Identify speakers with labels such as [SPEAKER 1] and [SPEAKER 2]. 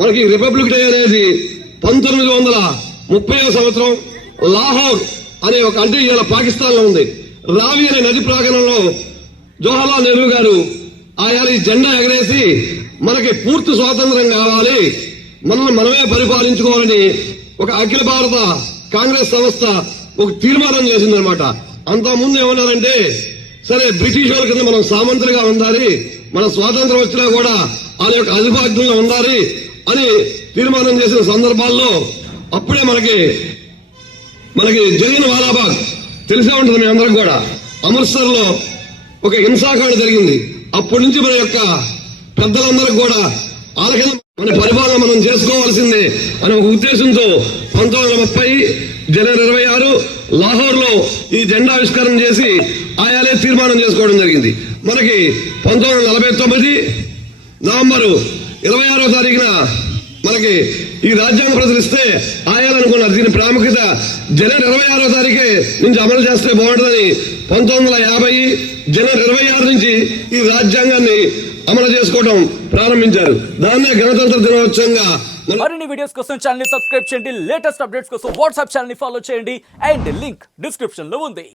[SPEAKER 1] మనకి republic day అనేది పంతొమ్మిది వందల ముప్పై సంవత్సరం లాహోర్ అనే ఒక అంటే ఇలా పాకిస్తాన్లో ఉంది. రావి అనే నది ప్రాంగణంలో జవహర్లాల్ నెహ్రూ గారు ఆయా ఈ జెండా ఎగరేసి మనకి పూర్తి స్వాతంత్రం కావాలి మనల్ని మనమే పరిపాలించుకోవాలని ఒక అఖిల భారత కాంగ్రెస్ సంస్థ ఒక తీర్మానం చేసిందనమాట అంతకుముందు ఏమన్నారంటే సరే బ్రిటిష్ వాళ్ళ కింద మనం సామంతులుగా ఉండాలి మన స్వాతంత్రం వచ్చినా కూడా వాళ్ళ యొక్క అధిపాద్యంలో ఉండాలి అని తీర్మానం చేసిన సందర్భాల్లో అప్పుడే మనకి మనకి జరిగిన వాలాబాగ్ తెలిసే ఉంటుంది మీ అందరికి కూడా. అమృత్సర్లో ఒక హింసాకాండ జరిగింది. అప్పటి నుంచి మన యొక్క పెద్దలందరికి కూడా వాళ్ళ మన పరిపాలన మనం చేసుకోవాల్సిందే అనే ఒక ఉద్దేశంతో పంతొమ్మిది వందల ముప్పై జనవరి ఇరవై ఆరు లాహోర్లో ఈ జెండా ఆవిష్కరణ చేసి ఆయాలే తీర్మానం చేసుకోవడం జరిగింది. మనకి పంతొమ్మిది వందల నలభై తొమ్మిది నవంబరు ఇరవై ఆరో తారీఖున మనకి ఈ రాజ్యాంగ ప్రచురిస్తే ఆయాలనుకున్నారు దీని ప్రాముఖ్యత జనవరి ఇరవై ఆరో తారీఖే నుంచి అమలు చేస్తే బాగుంటుందని పంతొమ్మిది వందల యాభై జనవరి ఇరవై ఆరు నుంచి ఈ రాజ్యాంగాన్ని అమలు చేసుకోవడం ప్రారంభించారు. దాన్నే గణతంత్ర దినోత్సవంగా
[SPEAKER 2] మరిన్ని వీడియోస్ కోసం ఛానల్ సబ్స్క్రైబ్ చేయండి. లేటెస్ట్ అప్డేట్స్ కోసం వాట్సాప్ ఛానల్ ఫాలో చేయండి. అండ్ లింక్ డిస్క్రిప్షన్లో ఉంది.